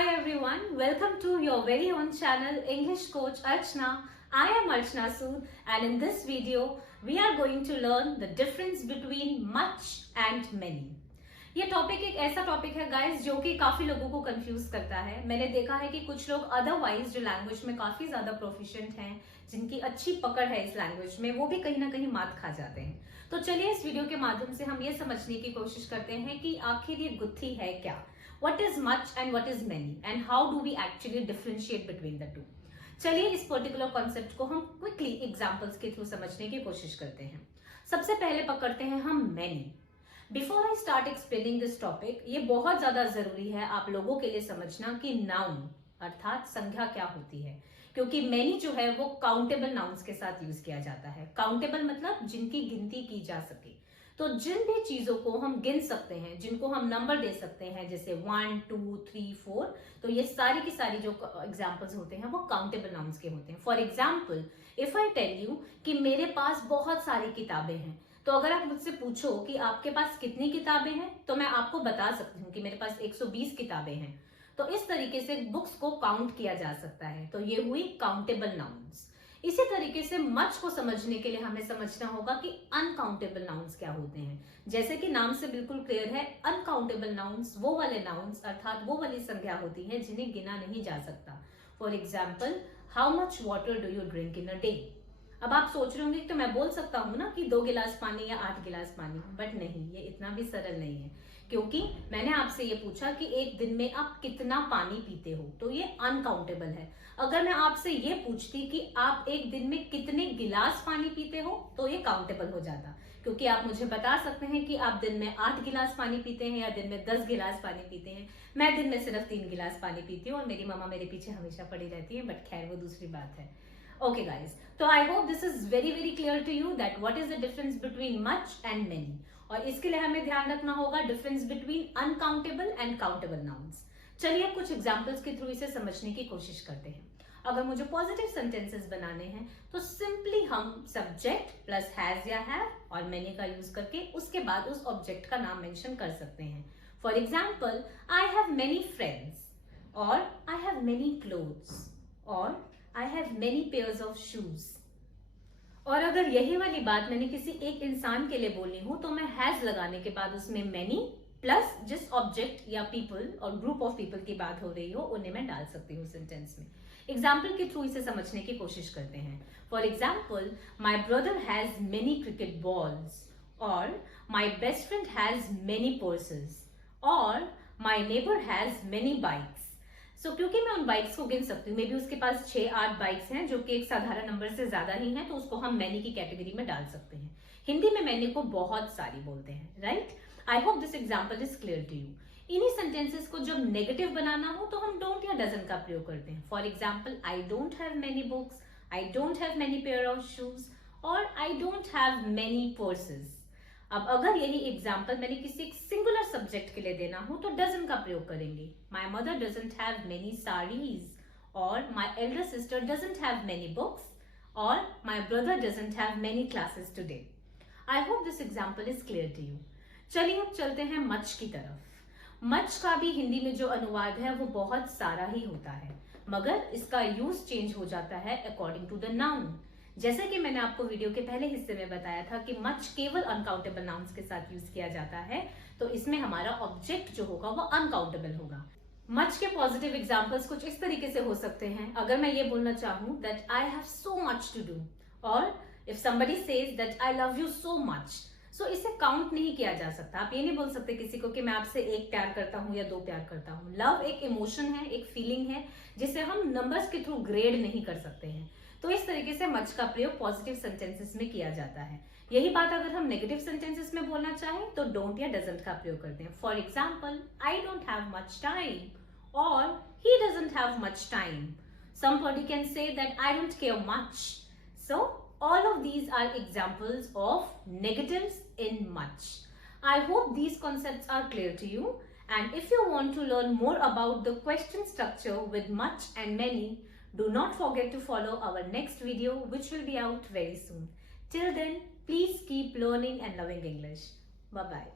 Hi everyone, welcome to your very own channel English Coach Archana. I am Archana Sood and in this video we are going to learn the difference between much and many. ये topic एक ऐसा topic है guys जो कि काफी लोगों को confuse करता है। मैंने देखा है कि कुछ लोग अदरवाइज जो लैंग्वेज में काफी ज्यादा प्रोफिशिएंट हैं, जिनकी अच्छी पकड़ है इस लैंग्वेज में, वो भी कहीं ना कहीं मात खा जाते हैं। तो चलिए इस वीडियो के माध्यम से हम ये समझने की कोशिश करते हैं कि आखिर ये गुत्थी है क्या, what is much and what is many and how do we actually differentiate between the two। चलिए इस पर्टिकुलर कॉन्सेप्ट को हम क्विकली एग्जांपल्स के थ्रू समझने की कोशिश करते हैं। सबसे पहले पकड़ते हैं हम many। Before I start explaining this topic, ये बहुत ज्यादा जरूरी है आप लोगों के लिए समझना कि नाउन अर्थात संज्ञा क्या होती है, क्योंकि मैनी जो है वो काउंटेबल नाउन्स के साथ यूज किया जाता है। काउंटेबल मतलब जिनकी गिनती की जा सके। तो जिन भी चीजों को हम गिन सकते हैं, जिनको हम नंबर दे सकते हैं, जैसे 1 2 3 4, तो ये सारी की सारी जो एग्जांपल्स होते हैं वो काउंटेबल नाउन्स के होते हैं। For example, if I tell you कि मेरे पास बहुत सारी किताबें हैं, तो अगर आप मुझसे पूछो कि आपके पास कितनी किताबें हैं, तो मैं आपको बता सकती हूँ कि मेरे पास 120 किताबें हैं। तो इस तरीके से बुक्स को काउंट किया जा सकता है। तो ये हुई काउंटेबल नाउन्स। इसी तरीके से मच को समझने के लिए हमें समझना होगा कि अनकाउंटेबल नाउन्स क्या होते हैं। जैसे कि नाम से बिल्कुल क्लियर है, अनकाउंटेबल नाउन्स वो वाले नाउन्स अर्थात वो वाली संज्ञा होती है जिन्हें गिना नहीं जा सकता। For example, how much water do you drink in a day. अब आप सोच रहे होंगे तो मैं बोल सकता हूँ ना कि 2 गिलास पानी या 8 गिलास पानी, बट नहीं, ये इतना भी सरल नहीं है, क्योंकि मैंने आपसे ये पूछा कि एक दिन में आप कितना पानी पीते हो, तो ये अनकाउंटेबल है। अगर मैं आपसे ये पूछती कि आप एक दिन में कितने गिलास पानी पीते हो, तो ये काउंटेबल हो जाता, क्योंकि आप मुझे बता सकते हैं कि आप दिन में 8 गिलास पानी पीते हैं या दिन में 10 गिलास पानी पीते हैं। मैं दिन में सिर्फ 3 गिलास पानी पीती हूँ और मेरी मम्मा मेरे पीछे हमेशा पड़ी रहती है, बट खैर वो दूसरी बात है। Okay guys, so I hope this is very clear to you that what is the difference between much and many। और इसके लिए हमें ध्यान रखना होगा difference between uncountable and countable nouns. चलिए अब कुछ एग्जांपल्स के थ्रू इसे समझने की कोशिश करते हैं। अगर मुझे पॉजिटिव सेंटेंसेस बनाने हैं तो सिंपली हम सब्जेक्ट प्लस हैज या हैव और मैनी का यूज करके उसके बाद उस ऑब्जेक्ट का नाम मेंशन कर सकते हैं। For example, I have many friends, और आई हैव मेनी क्लोथ्स, और I have many pairs of shoes। और अगर यही वाली बात मैंने किसी एक इंसान के लिए बोलनी हो तो मैं हैज लगाने के बाद उसमें many प्लस जिस ऑब्जेक्ट या पीपल और ग्रुप ऑफ पीपल की बात हो रही हो उन्हें मैं डाल सकती हूँ सेंटेंस में। एग्जाम्पल के थ्रू इसे समझने की कोशिश करते हैं। For example, my brother has many cricket balls, और my best friend has many purses, और my neighbour has many bikes. So क्योंकि मैं उन बाइक्स को गिन सकती हूँ, मे बी उसके पास 6-8 बाइक्स हैं जो कि एक साधारण नंबर से ज्यादा ही हैं, तो उसको हम मैनी की कैटेगरी में डाल सकते हैं। हिंदी में मैनी को बहुत सारी बोलते हैं, right. I hope this example is clear to you. इन्हीं सेंटेंसेस को जब नेगेटिव बनाना हो तो हम डोंट या डजंट का प्रयोग करते हैं। For example, I don't have many books, I don't have many pair of shoes, और I don't have many purses. अब अगर यही एग्जाम्पल मैंने किसी एक सिंगुलर सब्जेक्ट के लिए देना हो तो डजन का प्रयोग करेंगे। My mother doesn't have many saris, और my elder sister doesn't have many books, और my brother doesn't have many classes today. I hope this example is clear to you. चलिए अब चलते हैं मच की तरफ। मच का भी हिंदी में जो अनुवाद है वो बहुत सारा ही होता है, मगर इसका यूज चेंज हो जाता है अकॉर्डिंग टू द नाउन। जैसे कि मैंने आपको वीडियो के पहले हिस्से में बताया था कि मच केवल अनकाउंटेबल नाउन्स के साथ यूज किया जाता है, तो इसमें हमारा ऑब्जेक्ट जो होगा वो अनकाउंटेबल होगा। मच के पॉजिटिव एग्जांपल्स कुछ इस तरीके से हो सकते हैं। अगर मैं ये बोलना चाहूँ that I have so much to do, और if somebody says that I love you so much, so इसे काउंट नहीं किया जा सकता। आप ये नहीं बोल सकते किसी को कि मैं आपसे 1 प्यार करता हूँ या 2 प्यार करता हूँ। लव एक इमोशन है, एक फीलिंग है, जिसे हम नंबर्स के थ्रू ग्रेड नहीं कर सकते हैं। तो इस तरीके से मच का प्रयोग पॉजिटिव सेंटेंसेस में किया जाता है। यही बात अगर हम नेगेटिव सेंटेंसेस में बोलना चाहें तो डोंट या डजंट का प्रयोग करते हैं। For example, I don't have much time, और he doesn't have much time. Somebody can say that I don't care much। So all of these are examples of negatives in much। I hope these concepts are clear to you, and if you want to learn more about the question structure with much and many, do not forget to follow our next video, which will be out very soon. Till then, please keep learning and loving English. Bye bye.